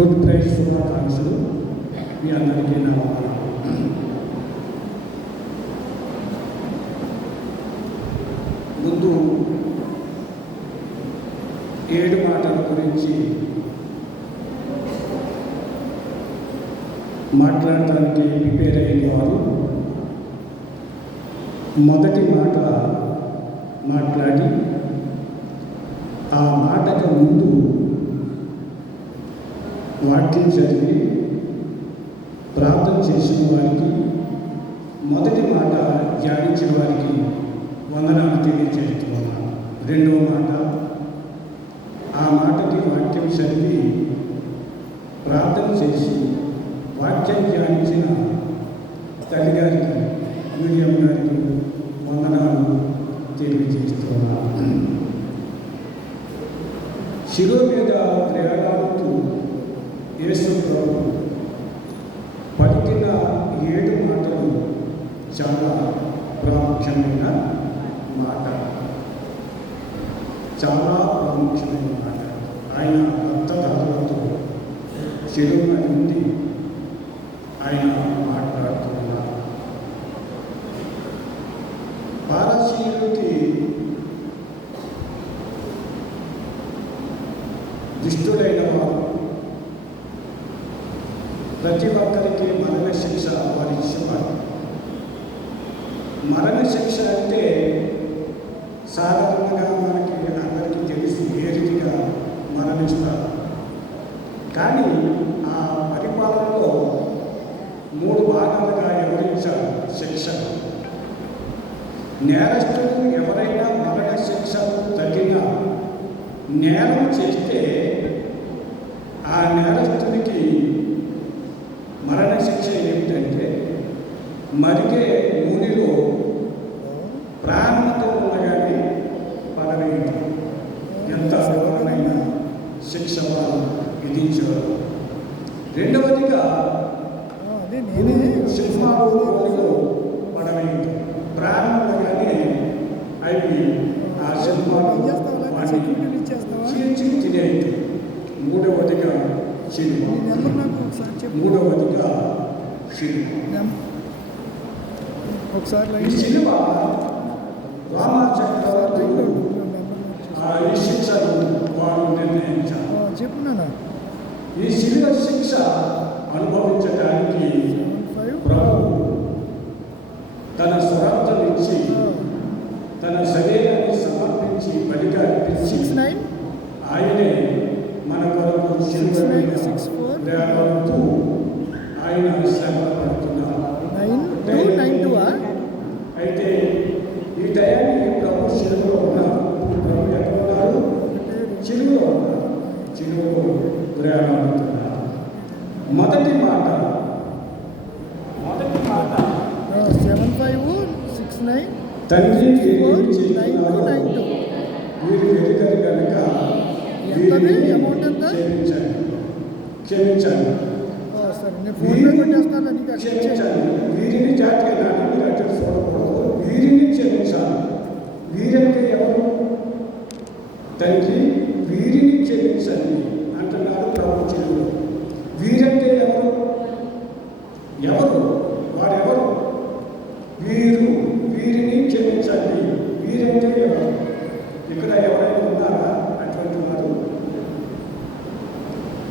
Good praise శుభాకాంక్షలు మీ అందరికీ నా ముందు 7 మాటల గురించి మాట్లాడటానికి ప్రిపేర్ అయిన వారు మొదటి మాట మాట్లాడి ఆ మాటకు ముందు వాక్యం చదివి ప్రార్థన చేసిన వారికి మొదటి మాట ధ్యానించిన వారికి వందనాలు తెలియజేస్తున్నాను. రెండవ మాట ఆ మాటకి వాక్యం చదివి ప్రార్థన చేసి వాక్యం ధ్యానించిన తల్లిగారికి మీడియం గారికి వందనాలు తెలియజేస్తున్నాను. శిలువ మీద ప్రయాణాలతో యేసు ప్రభు పలికిన 7 మాటలు చాలా ప్రాముఖ్యమైన మాట, చాలా ప్రాముఖ్యమైన మాట. ఆయన రక్తధారలతో శిలువ నుండి ఆయన మాట్లాడుతున్నారు. పారసీయులకి దుష్టులైన వారు ప్రతి ఒక్కరికి మరణ శిక్ష వారి ఇష్టపడరు. మరణ శిక్ష అంటే సాధారణంగా మనకి అందరికీ తెలుసు ఏ రీతిగా మరణిస్తారు. కానీ ఆ పరిపాలనలో 3 భాగాలుగా వివరించారు శిక్ష. నేరస్తులు ఎవరైనా మరణ శిక్ష తగిన నేరం చేస్తే ఆ నేరస్తునికి మరణ శిక్ష ఏమిటంటే మరిగే నూనెలో ప్రాణంతో ఉండగానే పడవేయటం. ఎంత ఘోరమైన శిక్ష వారు విధించారు. రెండవదిగా సింహాలలో పడవేయటం. ప్రాణం ఉండగానే అవి ఆ సింహాలు వాటిని చీల్చి తినేయటం. మూడవదిగా శిలువ. మూడవదిగా శిలువ. ఈ శిలువ రోమా చక్రవర్తులు ఈ శిక్షను వారు నిర్ణయించారు. ఈ శిలువ శిక్ష అనుభవించడానికి ప్రభు తన స్వరక్తం ఇచ్చి తన శరీరాన్ని సమర్పించి బలిగా అర్పించి ఆయనే మన కొరకు శిలువ మీద వేలాడుతూ ఆయన శ్రమ పడుతున్నారు. అయితే ఈ టయాన్ని ప్రభు శిలువలో ఉన్నారు. ప్రభు ఎక్కడ ఉన్నారు? శిలువలో ఉన్నారు. శిలువలో వేలాడుతున్నారు. మొదటి మాట 7569 తండ్రి వీరు వెలుగరు కనుక క్షమించండి. వీరిని జాతిగా చూడకూడదు, వీరిని క్షమించాలి. వీరంటే ఎవరు? తండ్రి వీరిని క్షమించండి అంటున్నారు ప్రభు చెరువులో. వీరంటే ఎవరు? ఎవరు వారెవరు? వీరిని క్షమించండి. వీరంటే ఎవరు? ఇక్కడ ఎవరైనా ఉన్నారా అటువంటి వారు?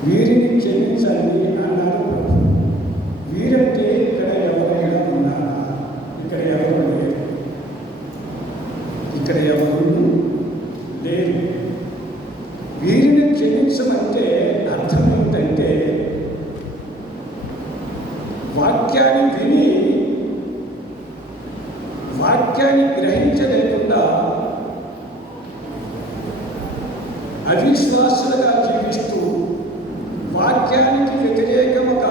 వీరిని క్షమించండి అన్నారు. వీరంటే ఇక్కడ ఎవరైనా ఉన్నారా? ఇక్కడ ఎవరు లేరు. ఇక్కడ ఎవరు లేరు. వీరిని క్షమించమంటే అర్థం ఏంటంటే వాక్యాన్ని విని వాక్యాన్ని గ్రహించలేకుండా అవిశ్వాసులుగా జీవిస్తూ వాక్యానికి వ్యతిరేకముగా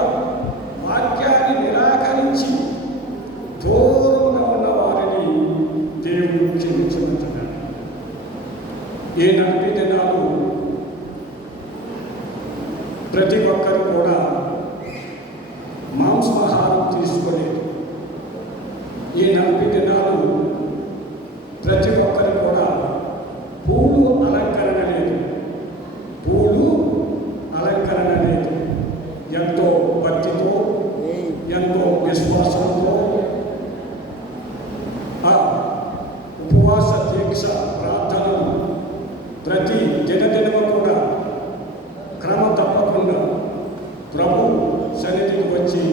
విశ్వాసంతో ఆ ఉపవాస దీక్ష ప్రార్థనలు ప్రతి దినదినము కూడా క్రమ తప్పకుండా ప్రభు సన్నిధికి వచ్చి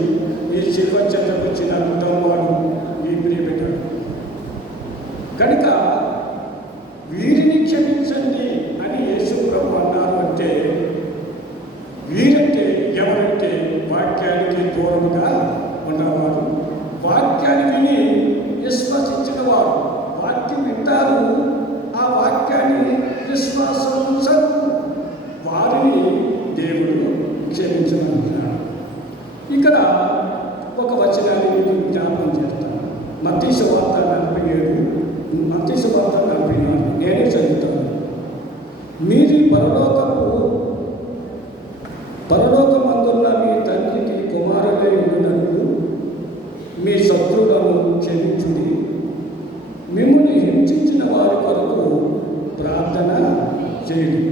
ఈ శిల్వ చెంతకు వచ్చిన వాడు ఈ ప్రియబిడ్డడు కనుక వీరిని క్షమించండి అని యేసు ప్రభు అన్నారు అంటే వీరంటే ఎవరంటే వాక్యానికి దూరంగా ఉన్నవారు, వాక్యాన్ని విని విశ్వసించిన వారు, వాక్యం వింటారు, ఆ వాక్యాన్ని విశ్వాసం వారిని దేవుడు క్షమించమంటున్నాడు. ఇక్కడ ఒక వచనాన్ని మీకు జ్ఞాపకం చేస్తాను. మత్తయి సువార్త 47, మత్తయి సువార్త 44 నేనే చదువుతాను. మీరు పరలోకమందున్న మీ తండ్రికి కుమారులై ఉండినట్లు మీ శత్రువులను క్షమించుడి, మిమ్మల్ని హింసించిన వారి కొరకు ప్రార్థన చేయండి.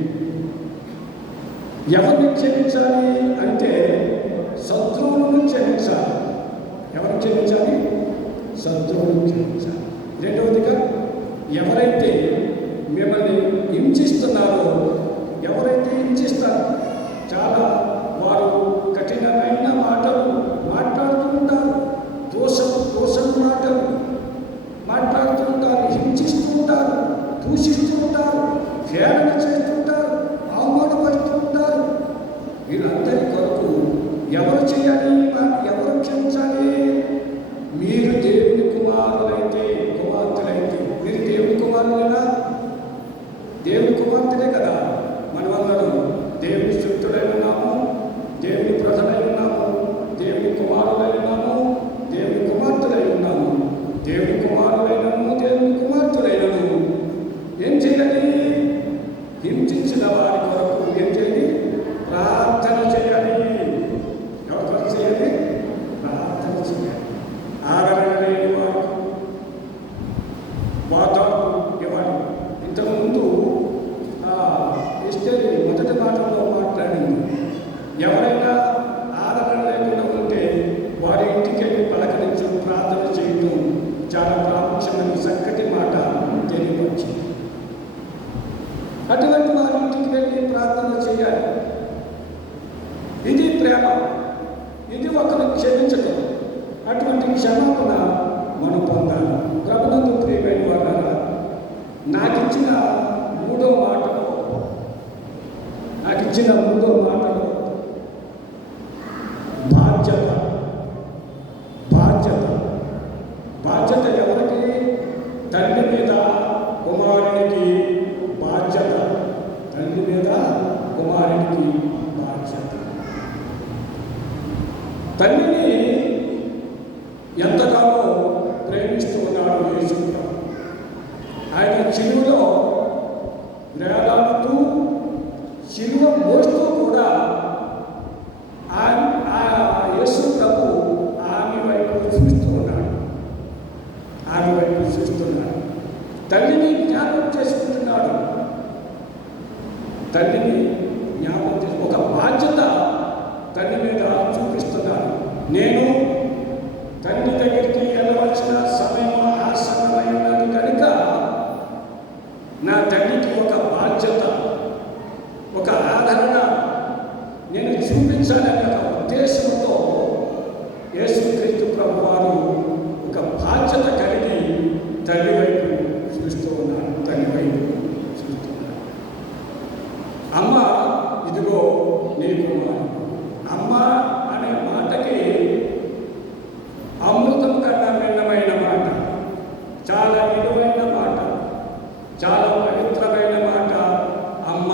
ఎవరిని క్షమించాలి అంటే శత్రువులను క్షమించాలి. ఎవరిని క్షమించాలి? శత్రువులను క్షమించాలి. రెండవదిగా ఎవరైతే మిమ్మల్ని హింసిస్తున్నారో, ఎవరైతే హింసిస్తారో చాలా వారు కఠినమైన మాటలు మాట్లాడుతూ ఉంటారు, దోషం మాటలు మాట్లాడుతూ ఉంటారు, హింసిస్తూ ఉంటారు, దూషిస్తూ ఉంటారు, హేళన చేస్తుంటారు, అవమానపడుతూ ఉంటారు. వీళ్ళందరి కొరకు ఎవరు చేయాలి? ఎవరు క్షమించాలి? మీరు దేవుని కుమారులైతే, కుమార్తెలైతే, మీరు దేవుని కుమారులేనా? దేవుని కుమార్తెలే కదా. మనమందరం దేవుని శక్తులై ఉన్నాము, దేవుని ప్రజలై ఉన్నాము, దేవుని కుమారులై ఉన్నాము, దేవుని కుమార్తెలై ఉన్నాము. దేవుని కుమారులైనము, దేవుని కుమార్తెలైనము ఏం చేయాలి? హింసించిన వారి కొరకు ఏం చేయాలి? ప్రార్థన చేయాలి. ఎవరి కొరకు చేయాలి? ప్రార్థన చేయాలి. ఆదరణ లేని వారు వాతావరణం ఇవ్వాలి. ఇంతకుముందు ఎస్తేరు మొదటి మాటల్లో మాట్లాడింది, ఎవరైనా ఆదరణ లేకుండా ఉంటే వారి ఇంటికి వెళ్ళి పలకరించి ప్రార్థన చేయడం చాలా ప్రాముఖ్యమైన చక్కటి మాట తెలియవచ్చింది. అటువంటి వారి ఇంటికి వెళ్ళి ప్రార్థన చేయాలి. ఇది ప్రేమ, ఇది ఒకరు క్షమించడం. అటువంటి క్షమాపణ మనం పొందాలి. ప్రభునందు ప్రియమైన వారారా, నాకిచ్చిన మూడో మాటలో బాధ్యత ఎవరికి? తండ్రి మీద కుమారునికి బాధ్యత. తండ్రి మీద కుమారునికి బాధ్యత. తండ్రిని ఎంతగానో ప్రేమిస్తూ ఉన్నాడు యేసు. ఆయన శిలువలో వేలాడుతూ, శిలువ మోస్తూ కూడా యేసు ప్రభు ఆమె వైపు చూస్తున్నాడు. తల్లిని జ్ఞాపకం చేసుకుంటున్నాడు. తల్లిని జ్ఞాపకం చేసి ఒక బాధ్యత తల్లి మీద చూపిస్తున్నాడు. నేను తండ్రి దగ్గరికి వెళ్ళవలసిన సమయం ఆసన్నమై ఉన్నది కనుక నా తండ్రికి ఒక బాధ్యత, ఒక ఆదరణ నేను చూపించాలనే ఒక ఉద్దేశంతో యేసుక్రీస్తు ప్రభు వారు ఒక బాధ్యత కలిగి తల్లి వైపు చూస్తూ ఉన్నారు. తల్లి వైపు చూస్తూ ఉన్నారు. అమ్మ ఇదిగో నీ కుమారుడు. అమ్మ అనే మాటకి అమృతం కన్నా భిన్నమైన మాట, చాలా విలువైన మాట, చాలా పవిత్రమైన మాట. అమ్మ,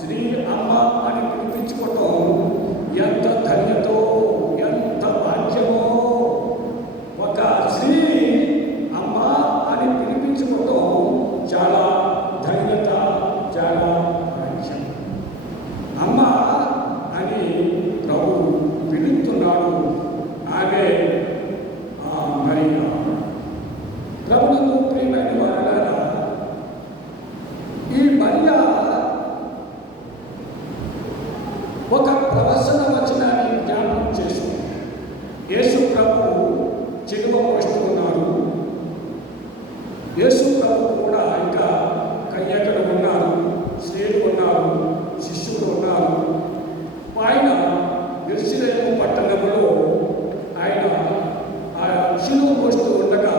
శ్రీ అమ్మ అని పిలిపించుకోవటం ఎంత ధన్యతో, ఎంత భాగ్యమో. ఒక స్త్రీ అమ్మ అని పిలిపించుకోవటం చాలా యెరూషలేము పట్టణంలో ఆయన ఆ శిలువ మోస్తూ ఉండగా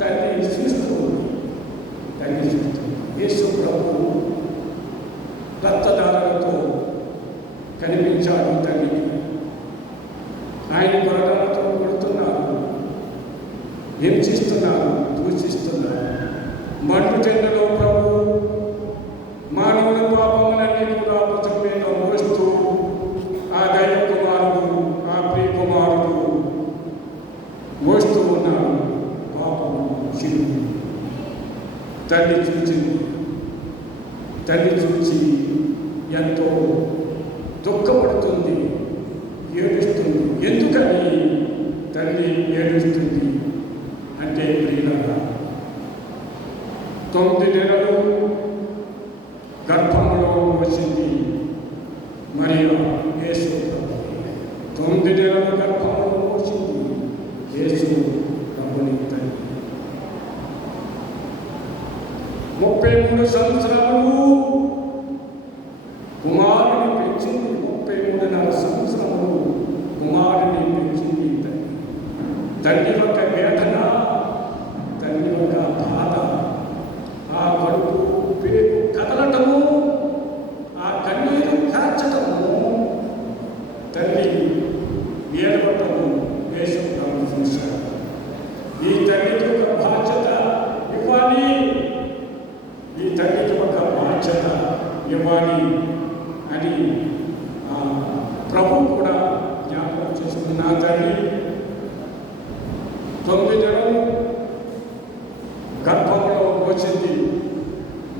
తల్లి చూస్తూ ఉంది. తల్లి చూస్తూ యేసు ప్రభువు రక్తధారలతో కనిపించాడు తల్లికి. ఆయన కొరడాలతో కొడుతున్నారు, హింసిస్తున్నారు, దూషిస్తున్నారు. మండు చెండలో ప్రభు మానవుల పాపములన్నీ కూడా భుజం మీద మోస్తూ ఆ దైవ కుమారుడు, ఆ ప్రియ కుమారుడు మోస్తూ ఉన్నాడు పాపము శిలువ. తల్లి చూచింది. తల్లి చూచి ఎంతో దుఃఖపడుతుంది, ఏడుస్తుంది. ఎందుకని తల్లి ఏడుస్తుంది అంటే ప్రియులారా, 9 నెలలు గర్భంలో వచ్చింది మరియ యేసు ప్రభు. 9 నెలలు గర్భంలో వచ్చింది యేసు ప్రభుని తల్లి. 33 సంవత్సరాలు కుమారుని పెంచింది. 33.5 సంవత్సరాలు కుమారుని పెంచింది తల్లి. తల్లి యొక్క వేదన, తల్లి యొక్క బాధ, ఆ కడుపు పేరు కదలటము, ఆ కన్నీరు కార్చటము, తల్లి ఏడవటము యేసు ప్రభు చూశారు. ఈ తల్లికి ఒక బాధ్యత ఇవ్వాలి, ఈ తల్లికి ఒక బాధ్యత ఇవ్వాలి అని ప్రభు కూడా జ్ఞాపకం చేసుకున్న నా తల్లి 9 నెలలు గర్భంలో వచ్చింది.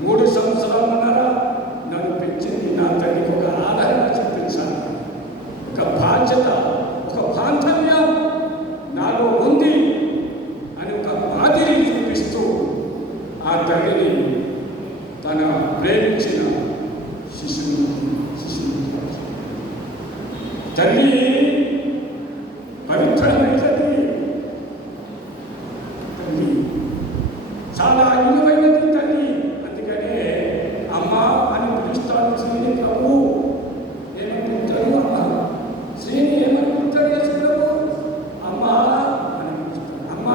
3 సంవత్సరాలున్నర నన్ను పెంచింది. నా తల్లికి ఒక ఆదరణ చూపించాలి, ఒక బాధ్యత, ఒక బాంధవ్యం నాలో ఉంది అని ఒక మాదిరి చూపిస్తూ ఆ తల్లిని తన ప్రేమించిన శిశువుని తల్లి పవిత్రమైనది. తల్లి చాలా విలువైనది తల్లి. అందుకనే అమ్మ అని పిలుస్తాను. శ్రీని ప్రభు ఏమని పిలుస్తాడు? అమ్మ శ్రీని ఏమని పిలుస్తాడు? యేసుప్రభు అమ్మ అని పిలుస్తాడు. అమ్మ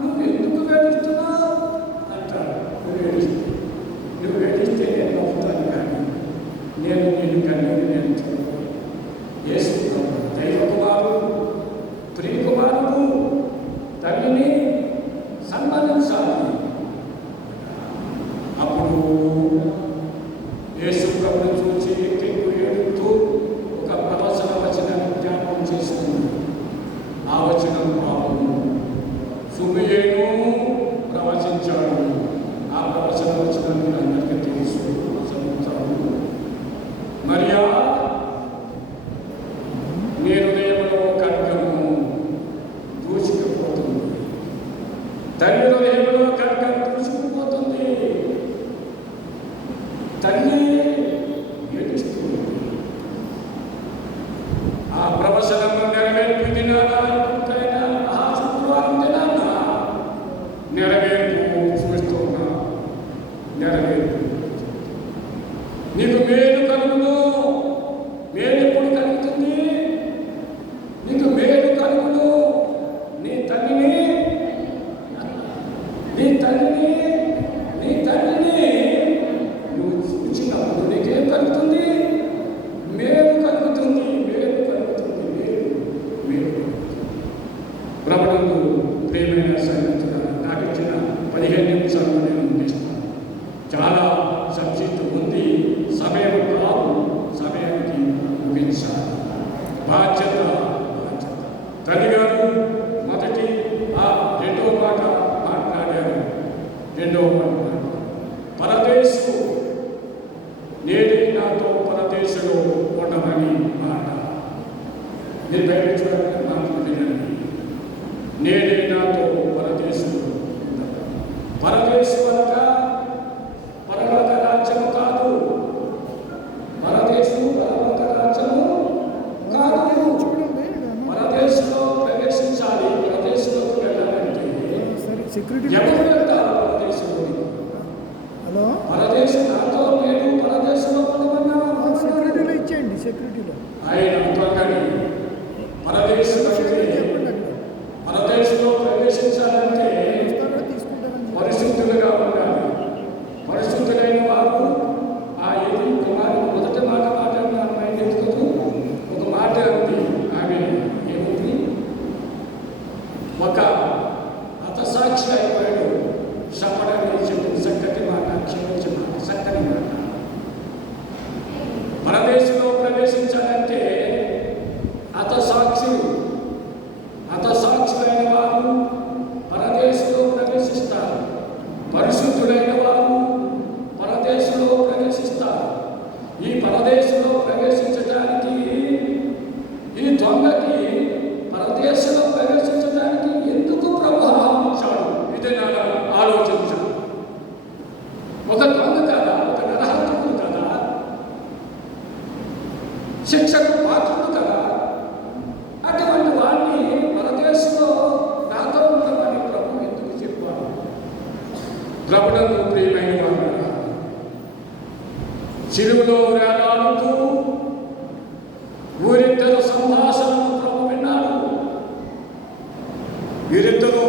నువ్వు ఎందుకు వేడిస్తున్నావు అంటాడు. నువ్వు వేడిస్తే నేను నవ్వుతాను, కానీ నేను కన్నీరు నేను చూడను. యేసు దైవ కుమారుడు, ప్రియ కుమారుడు తల్లిని సన్మానించాలి. అప్పుడు యేసు ప్రభుని చూసి ఎక్కింపు ఏడుతూ ఒక ప్రవచన వచనాన్ని జ్ఞాపకం చేసుకుంది. ఆ వచనం పాపము సుమయేను ప్రవచించాడు. ఆ ప్రవచన వచనం మీరు అందరికీ తెలుసు, చదువుతాడు. మరియా నీ హృదయంలో ఖడ్గము దూసుకుపోతుంది. తల్లి హృదయంలో ఖడ్గం దూసుకుపోతుంది. తల్లి ఏడుస్తుంది. ఆ ప్రవచనము నెరవేర్పు దినాన శుక్రవారం దినాన నెరవేర్పు చూస్తున్నా. నెరవేర్పు నీకు మేలు కలుగును. మేలు ఎప్పుడు కలుగుతుంది? నీకు మేలు కలుగును. నీ తల్లిని నువ్వు చూచినప్పుడు నీకేం కలుగుతుంది? మేలు కలుగుతుంది. మేలు కలుగుతుంది. మేలు ప్రభునందు ప్రియమైన సన్నిహితులారా, నాకు ఇచ్చిన 15 నిమిషాలు నేను ముగిస్తాను. చాలా సబ్జెక్టు ఉంది, సమయం కాదు, సమయానికి ముగించాలి. బాధ్యత. తల్లిగారు మొదటి రెండవ మాట మాట్లాడారు. పరదేశు నేడే నాతో పరదేశంలో ఉండమని మాట. నేను బయట చూడాలని మాట్లాడినండి. నేడే నాతో పరదేశంలో ఉండమని. పరదేశం అనగా పరలోక రాజ్యము కాదు. పరదేశము పరలోక రాజ్యము కాదు. పరదేశంలో ప్రవేశించాలి. పరదేశంలోకి వెళ్ళాలంటే ఎవరు వెళ్తారు? పరదేశంలో పరదేశం నాతో నేను పరదేశంలో ఉండమన్నా. సెక్యూరిటీలో ఇచ్చేయండి. సెక్యూరిటీలో ఆయన పరదేశంలో ప్రవేశించాలంటే పరిశుద్ధులుగా ఉండాలి. పరిశుద్ధులైన వారు ఆ ఏది మొదటి మాట మాట్లాడిన మైండ్ ఎత్తుకోదు. ఒక మాట ఉంది, ఆమె ఏముంది, ఒక హతసాక్షి అయిపోయాడు చెప్పడని చెప్పిన చక్కటి మాట, క్షమించిన మాట, చక్కని మాట. పరదేశంలో ప్రవేశించాలంటే హతసాక్షులైన వారు పరదేశంలో ప్రవేశిస్తారు. పరిశుద్ధులైన వారు పరదేశంలో ప్రవేశిస్తారు. ఈ పరదేశంలో ప్రవేశించడానికి, ఈ దొంగకి పరదేశంలో ప్రవేశించడానికి ఎందుకు ప్రభు ఆహ్వానించాడు? ఇది నేను ఆలోచించాను. ఒక దొంగ కదా, ఒక నరహంతకుడు కదా, శిక్షకు పాత్రుడు కదా, అటువంటి వాడిని పరదేశంలో నాతో ఉండమని ప్రభు ఎందుకు చెప్పారు? ప్రభునందు ప్రియమైన వారు, శిలువలో వేలాడుతూ ఊరిద్దరు సంభాషణను ప్రభు విన్నాడు. వీరిద్దరూ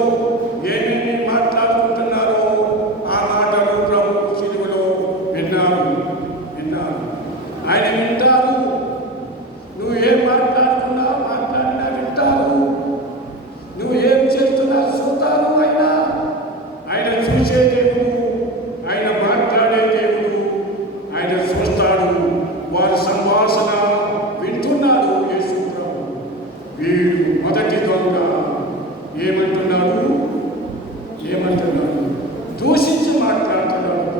ఏమేమి మాట్లాడుకుంటున్నారో ఆ మాటలు ప్రభు శిలువలో విన్నాడు. ఆయన వింటారు. నువ్వు ఏం మాట్లాడినా వింటారు. నువ్వు ఏం చేస్తున్నా చూస్తారు. ఆయన చూసే దేవుడు, ఆయన మాట్లాడే దేవుడు, ఆయన చూస్తాడు. వారి సంభాషణ వింటున్నాడు యేసు ప్రభు. వీడు మొదటి దొంగ ఏమంటున్నాడు? దూషించి మాట్లాడుతున్నాడు.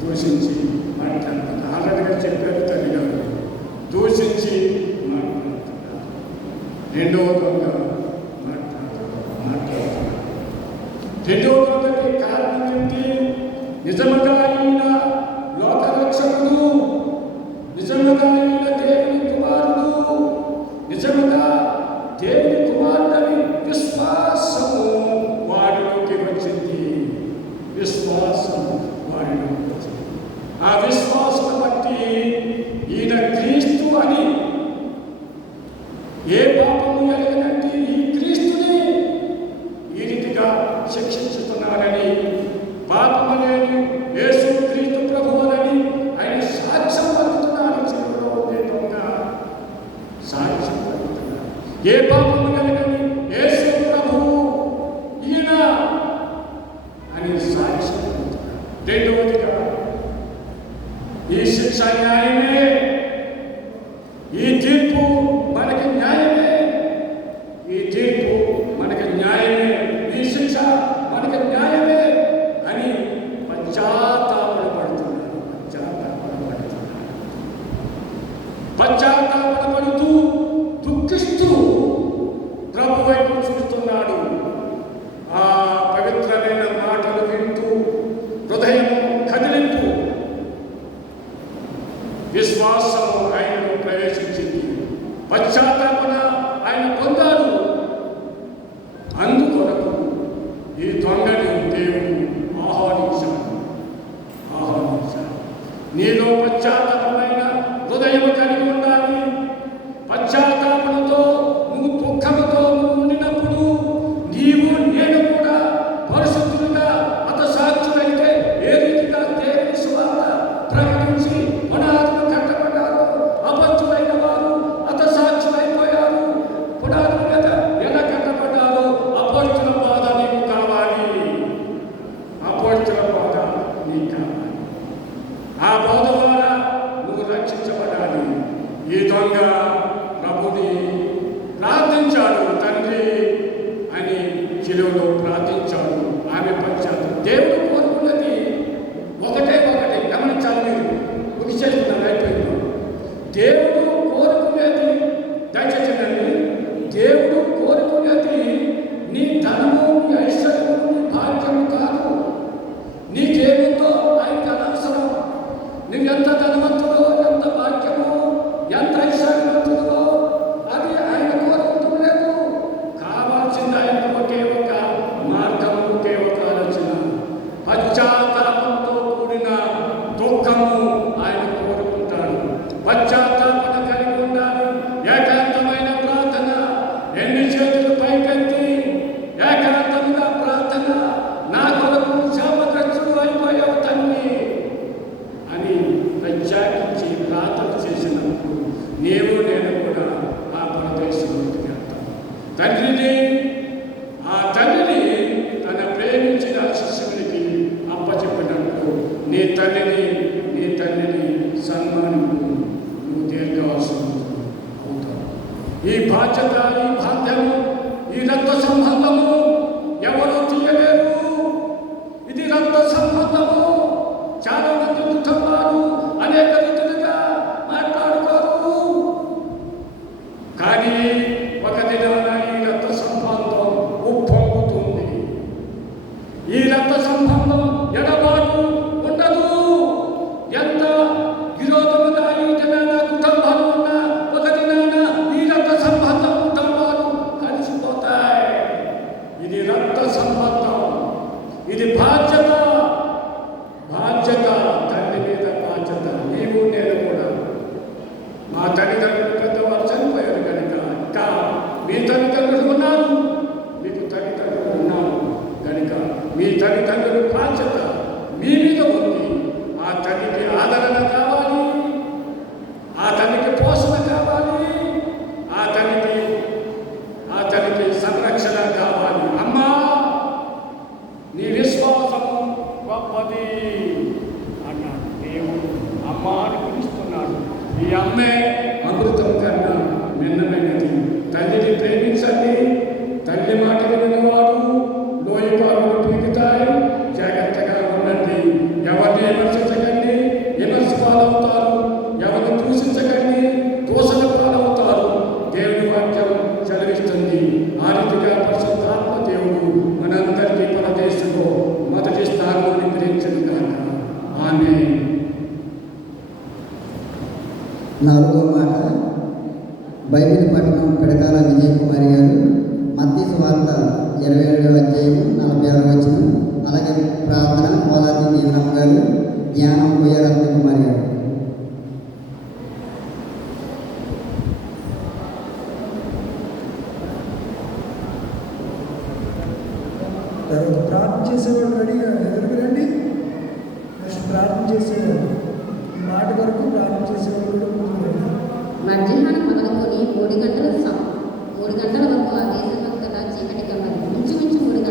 దూషించి మాట్లాడుతున్నాడు. ఆల్రెడీగా చెప్పారు తల్లి గారు, దూషించి మాట్లాడుతున్నాడు. రెండవ దొంగ మాట్లాడుతున్నాడు. రెండవ దొంగకి కారణం ఏంటి? నిజముగా ఈయన లోకరక్షకుడు, నిజముగా ఈయన దేవుని కుమారుడు, నిజముగా దేవుని కుమారుడని విశ్వాసము వారిలోకి వచ్చింది. ఆ విశ్వాసం బట్టి ఈయన క్రీస్తు అని, ఏ పాపము ఎరగనంటే ఈ క్రీస్తుని ఈ రీతిగా శిక్షించుతున్నారని, పాపమనేది యేసు క్రీస్తు ప్రభువునని ఆయన సాక్ష్యం పలుకుతున్నారు. చెరువులో దొంగ సాక్ష్యం పలుకుతున్నారు. ఏ పాపము ఎరగని యేసు ప్రభువు ఈయన అని సాక్ష్యం పలుకుతున్నారు. రెండవదిగా ఈ శిక్ష న్యాయమే, ఈ తీర్పు మనకి న్యాయమే, ఈ తీర్పు మనకి న్యాయమే, ఈ శిక్ష మనకి న్యాయమే అని పశ్చాత్తాపడుతూ దుఃఖిస్తూ ప్రభు వైపు చూస్తున్నాడు. ఆ పవిత్రమైన మాటలు వింటూ హృదయం కదిలింపు విశ్వాసము ఆయనలో ప్రవేశించింది. పశ్చాత్తాపన ఆయన పొందాడు. అందుకొరకు ఈ దొంగని దేవుడు ఆహ్వానించాడు. నీలో పశ్చాత్తాపమైన హృదయం కలిగి ఉండాలి. పశ్చాత్తాపనతో నువ్వు దుఃఖంతో నువ్వు ఉండినప్పుడు నీవు నేను కూడా పరిశుద్ధులుగా హతసాక్షులైతే ఏ రీతిగా దేవుని సువార్త ప్రకటించి పునాదులు కట్టబడ్డారు, అబద్ధులైన వారు హతసాక్షులైపోయారు. పునాదులు కదా ఎలా కట్టబడ్డారో అబద్ధుల బాధ నీకు కావాలి. ఈ బాధ్యత, ఈ బాధ్యము, ఈ రక్త సంబంధము ఎవరు తీయలేరు. ఇది రక్త సంబంధము. చాలా మంది కుటుంబాలు అనేక రీతిగా మాట్లాడుకోరు. కానీ ఒక దినాన ఈ రక్త సంబంధం ఉప్పొంగుతుంది. ఈ రక్త సంబంధం ఎడబాటు ఉండదు. ఎంత విరోధముగా ఈ దినాన కుటుంబాలు ఉన్నా ఒక దినాన ఈ రక్త సంబంధం కుటుంబాలు కలిసిపోతాయి. ఇది రక్త సంబంధం. ఇది బాధ్యత. తండ్రి మీద బాధ్యత. నీవు నేను కూడా మా తల్లిదండ్రులు పెద్దవారు చనిపోయారు కనుక ఇంకా మీ తల్లిదండ్రులు ఉన్నారు, మీకు తల్లిదండ్రులు ఉన్నారు కనుక మీ తల్లిదండ్రుల బాధ్యత మీ మీద ఉంది. ఆ తల్లికి ఆదరణ కావాలి, ఆ తల్లికి పోషణ కావాలి, ఆ తల్లికి సంరక్షణ కావాలి. అమ్మా, నీ విశ్వాసము గొప్పది అన్నాడు దేవుడు. అమ్మ అని పిలుస్తున్నాడు. ఈ అమ్మే అమృతం కన్నా మిన్నమైనది. తల్లిని ప్రేమించండి. తల్లి మాటలు వినేవాడు లోయ పాలు పీకుతాయి. జాగ్రత్తగా ఉండండి. ఎవరిని విమర్శించకండి, విమర్శ పాలవుతారు. ఎవరిని దూషించకండి, దూషణ పాలవుతారు. దేవుని వాక్యం చదివిస్తుంది. ఆ రీతిగా పరిశుద్ధాత్మ దేవుడు మనందరికీ పరదేశంలో మొదటి స్థానాన్ని గ్రహించింది కాక. ఆమేన్. 4వ మాట బైబిల్ పట్టణం పిడకాల విజయ్ కుమారి గారు, మత్తయి సువార్త 27వ అధ్యాయం 46వ వచనం. అలాగే ప్రార్థన పోలాది నీవరమ్మ గారు, ధ్యానం ఉయ్యారత్న కుమారి గారు. ప్రార్థన చేసేవాడు రెడీగా ఎదురుకు రండి. నెక్స్ట్ ప్రార్థన చేసేవాడు ఈ మాట వరకు ప్రార్థన చేసేవాడు కూడా ముందుకు రండి. మధ్యాహ్నం మొదలుకొని 3 గంటల వరకు ఆ దేశమంతటా చీకటి కమ్మది. ఇంచుమించు 3